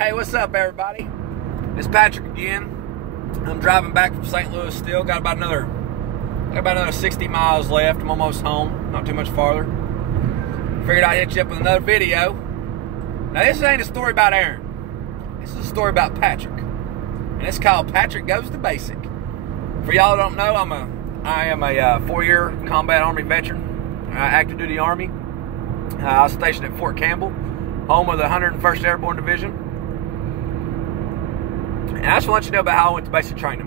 Hey, what's up, everybody? It's Patrick again. I'm driving back from St. Louis still. Got about another 60 miles left. I'm almost home, not too much farther. Figured I'd hit you up with another video. Now, this ain't a story about Aaron. This is a story about Patrick. And it's called Patrick Goes to Basic. For y'all who don't know, I am a 4-year combat Army veteran, active duty Army. I was stationed at Fort Campbell, home of the 101st Airborne Division. And I just want you to know about how I went to basic training.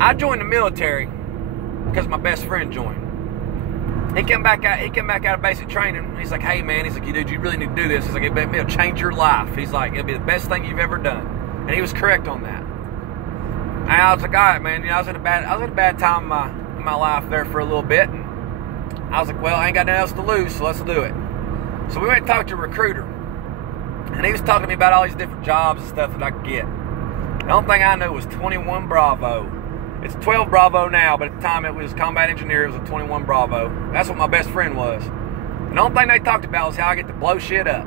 I joined the military because my best friend joined. He came back out of basic training. He's like, hey man, he's like, dude, you really need to do this. He's like, it'll change your life. He's like, it'll be the best thing you've ever done. And he was correct on that. And I was like, all right, man. You know, I was at a bad time in my life there for a little bit. And I was like, well, I ain't got nothing else to lose, so let's do it. So we went and talked to a recruiter. And he was talking to me about all these different jobs and stuff that I could get. The only thing I knew was 21 Bravo. It's 12 Bravo now, but at the time it was combat engineer. It was a 21 Bravo. That's what my best friend was. And the only thing they talked about was how I get to blow shit up.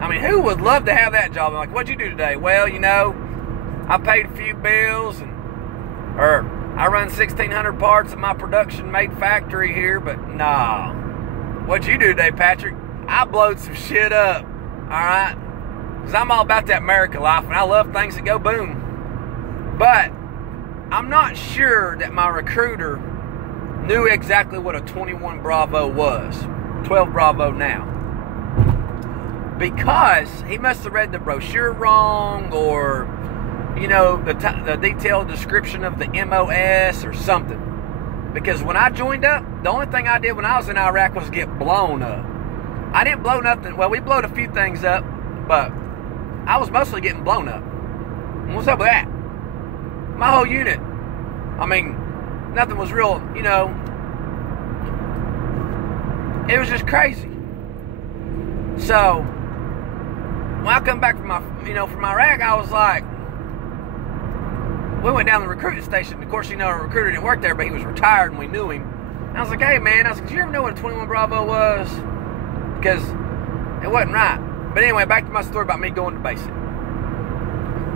I mean, who would love to have that job? I'm like, what'd you do today? Well, you know, I paid a few bills, or I run 1,600 parts in my production-made factory here, but nah. What'd you do today, Patrick? I blowed some shit up, all right? Because I'm all about that America life, and I love things that go boom. But I'm not sure that my recruiter knew exactly what a 21 Bravo was. 12 Bravo now. Because he must have read the brochure wrong, or, you know, the detailed description of the MOS or something. Because when I joined up, the only thing I did when I was in Iraq was get blown up. I didn't blow nothing. Well, we blowed a few things up, but I was mostly getting blown up. And what's up with that? My whole unit, I mean, nothing was real, you know. It was just crazy. So when I come back from from Iraq, I was like, we went down to the recruiting station. Of course, you know, our recruiter didn't work there, but he was retired and we knew him. And I was like, hey man, did you ever know what a 21 Bravo was? Because it wasn't right. But anyway, back to my story about me going to basic.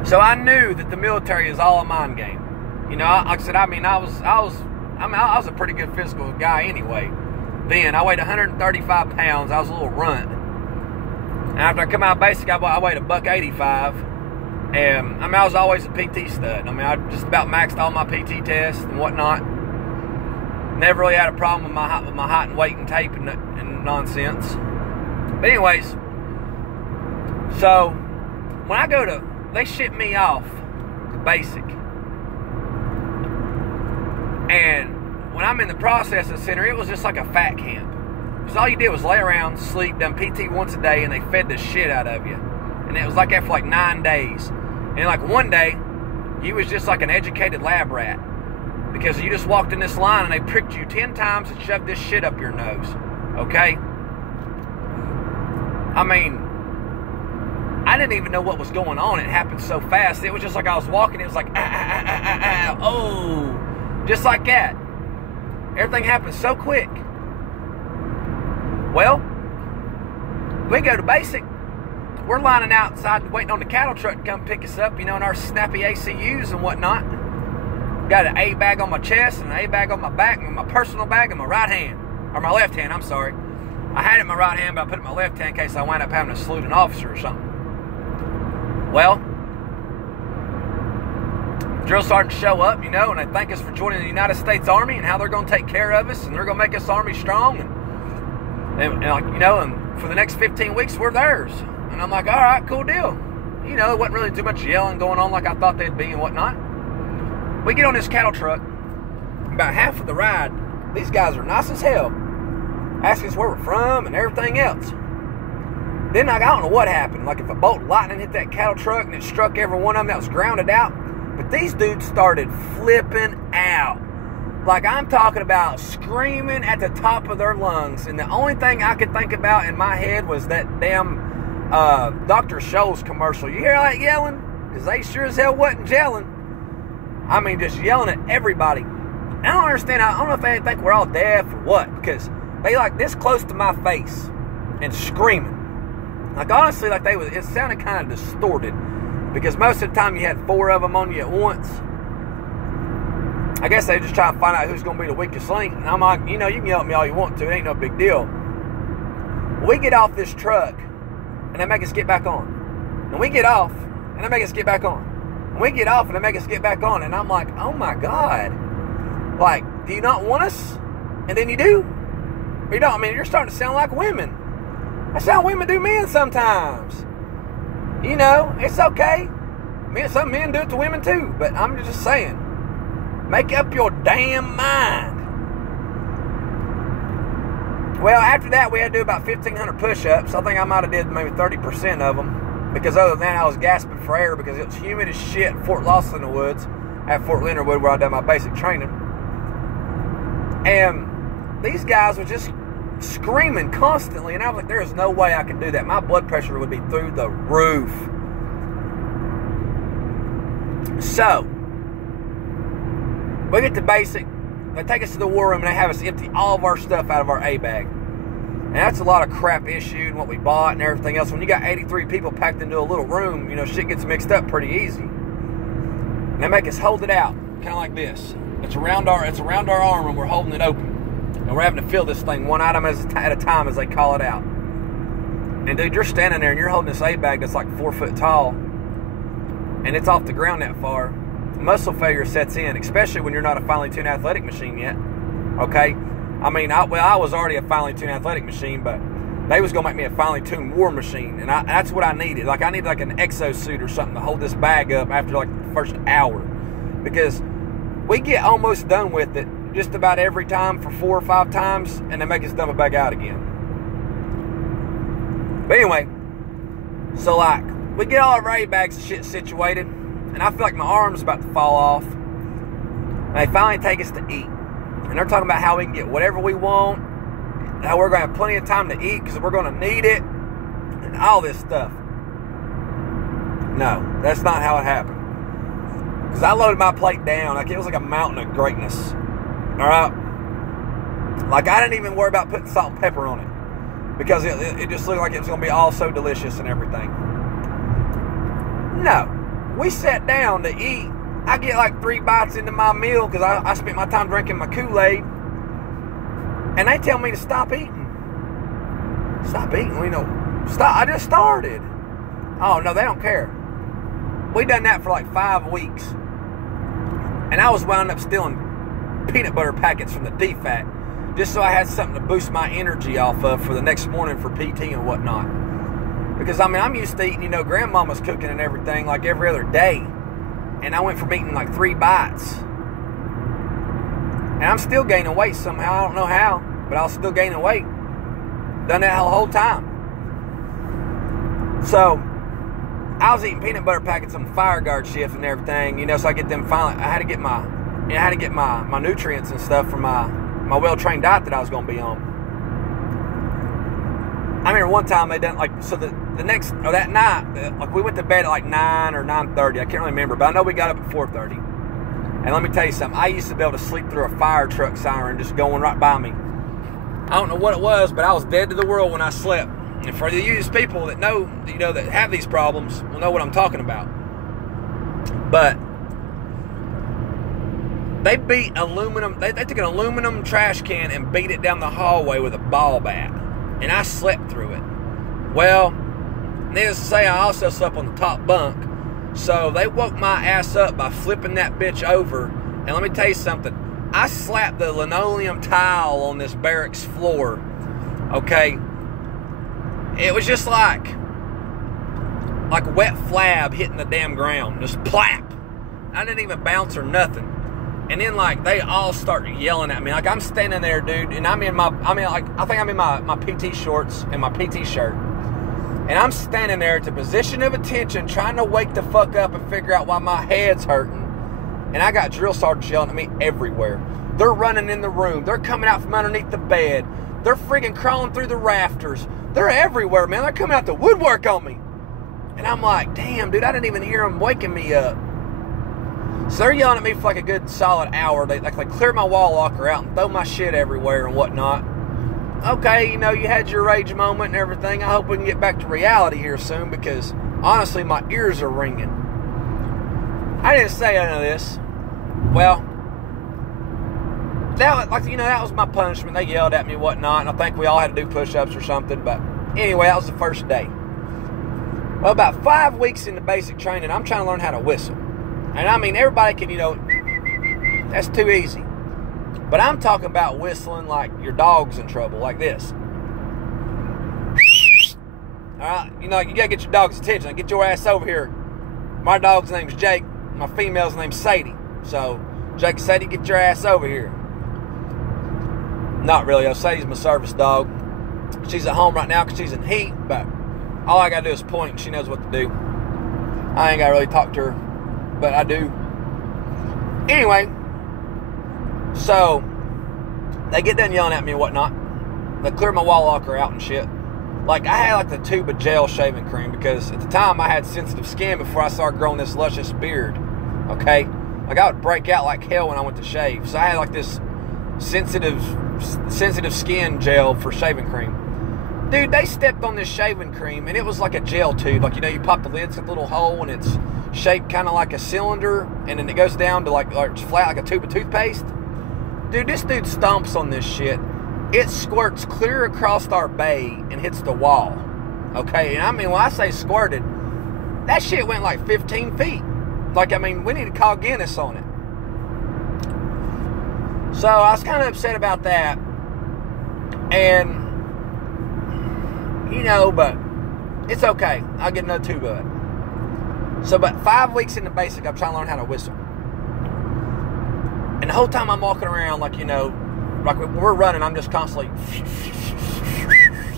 So I knew that the military is all a mind game. You know, like I said, I was a pretty good physical guy anyway. Then I weighed 135 pounds. I was a little runt. And after I come out of basic, I weighed $185. And I mean, I was always a PT stud. I mean, I just about maxed all my PT tests and whatnot. Never really had a problem with my height and weight and tape and nonsense. But anyways, so when they ship me off to basic. And when I'm in the processing center, it was just like a fat camp. Because all you did was lay around, sleep, done PT once a day, and they fed the shit out of you. And it was like that for like 9 days. And like one day, you was just like an educated lab rat. Because you just walked in this line and they pricked you 10 times and shoved this shit up your nose. Okay? I mean, I didn't even know what was going on. It happened so fast. It was just like I was walking. It was like, oh. Just like that. Everything happened so quick. Well, we go to basic. We're lining outside waiting on the cattle truck to come pick us up, you know, in our snappy ACUs and whatnot. Got an A-bag on my chest and an A-bag on my back and my personal bag in my right hand. Or my left hand, I'm sorry. I had it in my right hand, but I put it in my left hand in case I wind up having to salute an officer or something. Well, drill sergeants show up, you know, and they thank us for joining the United States Army and how they're going to take care of us and they're going to make us Army strong. And like, you know, and for the next 15 weeks, we're theirs. And I'm like, all right, cool deal. You know, it wasn't really too much yelling going on like I thought they'd be and whatnot. We get on this cattle truck. About half of the ride, these guys are nice as hell. Asking us where we're from and everything else. Then I don't know what happened. Like if a bolt of lightning hit that cattle truck and it struck every one of them that was grounded out. But these dudes started flipping out. Like I'm talking about screaming at the top of their lungs. And the only thing I could think about in my head was that damn Dr. Scholl's commercial. You hear that yelling? Because they sure as hell wasn't gelling. I mean, just yelling at everybody. I don't understand. I don't know if they think we're all deaf or what. Because they like this close to my face and screaming. Like, honestly, like it sounded kind of distorted. Because most of the time you had 4 of them on you at once. I guess they just try to find out who's going to be the weakest link. And I'm like, you know, you can yell at me all you want to. It ain't no big deal. We get off this truck, and they make us get back on. And we get off, and they make us get back on. And we get off, and they make us get back on. And I'm like, oh my God. Like, do you not want us? And then you do. Or you don't. I mean, you're starting to sound like women. That's how women do men sometimes. You know, it's okay. Some men do it to women too. But I'm just saying. Make up your damn mind. Well, after that, we had to do about 1,500 push-ups. I think I might have did maybe 30% of them. Because other than that, I was gasping for air because it was humid as shit at Fort Lawson in the Woods. At Fort Leonard Wood, where I done my basic training. And these guys were just screaming constantly. And I was like, there is no way I can do that. My blood pressure would be through the roof. So, we get to basic. They take us to the war room and they have us empty all of our stuff out of our A-bag. And that's a lot of crap issued and what we bought and everything else. When you got 83 people packed into a little room, you know, shit gets mixed up pretty easy. And they make us hold it out, kind of like this. It's around our arm and we're holding it open. And we're having to fill this thing one item at a time as they call it out. And dude, you're standing there and you're holding this A-bag that's like 4 foot tall. And it's off the ground that far. Muscle failure sets in, especially when you're not a finely tuned athletic machine yet. Okay? I mean, I was already a finely tuned athletic machine, but they was going to make me a finely tuned war machine. And that's what I needed. Like, I needed like an exosuit or something to hold this bag up after like the first hour. Because we get almost done with it just about every time for 4 or 5 times, and they make us dump it back out again. But anyway, so like, we get all our A-bags and shit situated, and I feel like my arm's about to fall off. And they finally take us to eat. And they're talking about how we can get whatever we want, how we're going to have plenty of time to eat because we're going to need it, and all this stuff. No, that's not how it happened. Because I loaded my plate down like it was like a mountain of greatness. Alright? Like I didn't even worry about putting salt and pepper on it. Because it just looked like it was going to be all so delicious and everything. No. We sat down to eat. I get like 3 bites into my meal because I spent my time drinking my Kool-Aid. And they tell me to stop eating. Stop eating? You know, stop. I just started. Oh, no, they don't care. We done that for like 5 weeks. And I was wound up stealing peanut butter packets from the DFAT just so I had something to boost my energy off of for the next morning for PT and whatnot. Because, I mean, I'm used to eating, you know, grandmama's cooking and everything like every other day. And I went from eating like 3 bites. And I'm still gaining weight somehow. I don't know how, but I was still gaining weight. Done that the whole time. So, I was eating peanut butter packets on the fire guard shift and everything, you know, so I get them finally. I had to get my nutrients and stuff from my well-trained diet that I was going to be on. I remember one time they done like, so that night, like we went to bed at like 9 or 9:30. I can't really remember, but I know we got up at 4:30. And let me tell you something. I used to be able to sleep through a fire truck siren just going right by me. I don't know what it was, but I was dead to the world when I slept. And for you people that know, you know, that have these problems, will know what I'm talking about. But they beat aluminum. They took an aluminum trash can and beat it down the hallway with a ball bat. And I slept through it. Well, needless to say, I also slept on the top bunk. So they woke my ass up by flipping that bitch over. And let me tell you something. I slapped the linoleum tile on this barracks floor. Okay? It was just like wet flab hitting the damn ground. Just plap. I didn't even bounce or nothing. And then like they all started yelling at me. Like I'm standing there, dude, and I think I'm in my PT shorts and my PT shirt. And I'm standing there at the position of attention trying to wake the fuck up and figure out why my head's hurting. And I got drill sergeants yelling at me everywhere. They're running in the room. They're coming out from underneath the bed. They're freaking crawling through the rafters. They're everywhere, man. They're coming out the woodwork on me. And I'm like, damn, dude, I didn't even hear them waking me up. So they're yelling at me for like a good solid hour. They clear my wall locker out and throw my shit everywhere and whatnot. okay, you know, you had your rage moment and everything. I hope we can get back to reality here soon, because honestly, my ears are ringing. I didn't say any of this. Well, that was my punishment. They yelled at me and whatnot, and I think we all had to do push-ups or something. But anyway, that was the first day. Well, about 5 weeks into basic training, I'm trying to learn how to whistle. And I mean, everybody can, you know, that's too easy. But I'm talking about whistling like your dog's in trouble, like this. Alright, you know, you gotta get your dog's attention. Get your ass over here. My dog's name's Jake. My female's name's Sadie. So, Jake and Sadie, get your ass over here. Not really, though. Sadie's my service dog. She's at home right now because she's in heat, but all I gotta do is point and she knows what to do. I ain't gotta really talk to her, but I do. Anyway, so they get done yelling at me and whatnot. They clear my wall locker out and shit. Like, I had like the tube of gel shaving cream, because at the time I had sensitive skin before I started growing this luscious beard. Okay? Like, I would break out like hell when I went to shave. So I had like this sensitive skin gel for shaving cream. Dude, they stepped on this shaving cream and it was like a gel tube. Like, you know, you pop the lid, it's a little hole and it's shaped kind of like a cylinder, and then it goes down to like it's flat like a tube of toothpaste. Dude, this dude stomps on this shit. It squirts clear across our bay and hits the wall. Okay, and I mean, when I say squirted, that shit went like 15 feet. Like, I mean, we need to call Guinness on it. So I was kind of upset about that. And, you know, but it's okay. I'll get another tube of it. So, but 5 weeks into basic, I'm trying to learn how to whistle. And the whole time I'm walking around, like, you know, like when we're running, I'm just constantly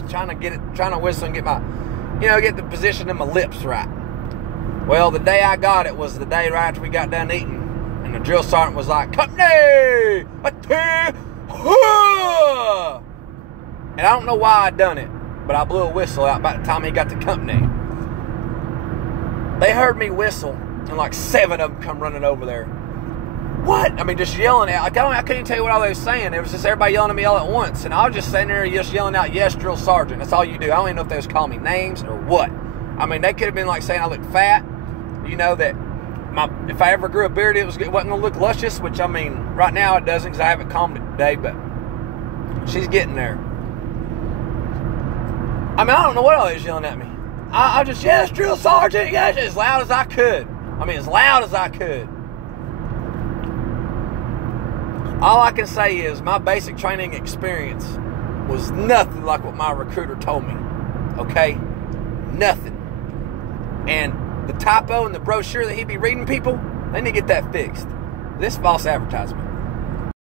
trying to whistle and get my, you know, get the position in my lips right. Well, the day I got it was the day right after we got done eating, and the drill sergeant was like, "Company, attack!" And I don't know why I done it, but I blew a whistle out by the time he got to company. They heard me whistle, and like 7 of them come running over there. What? I mean, just yelling out. I couldn't tell you what all they were saying. It was just everybody yelling at me all at once. And I was just sitting there just yelling out, "Yes, drill sergeant." That's all you do. I don't even know if they was calling me names or what. I mean, they could have been like saying I look fat. You know, that if I ever grew a beard, it wasn't going to look luscious. Which, I mean, right now it doesn't, because I haven't combed it today. But she's getting there. I mean, I don't know what all they was yelling at me. I just, "Yes, drill sergeant." Yes, as loud as I could. I mean, as loud as I could. All I can say is my basic training experience was nothing like what my recruiter told me. Okay? Nothing. And the typo in the brochure that he'd be reading people, they need to get that fixed. This false advertisement.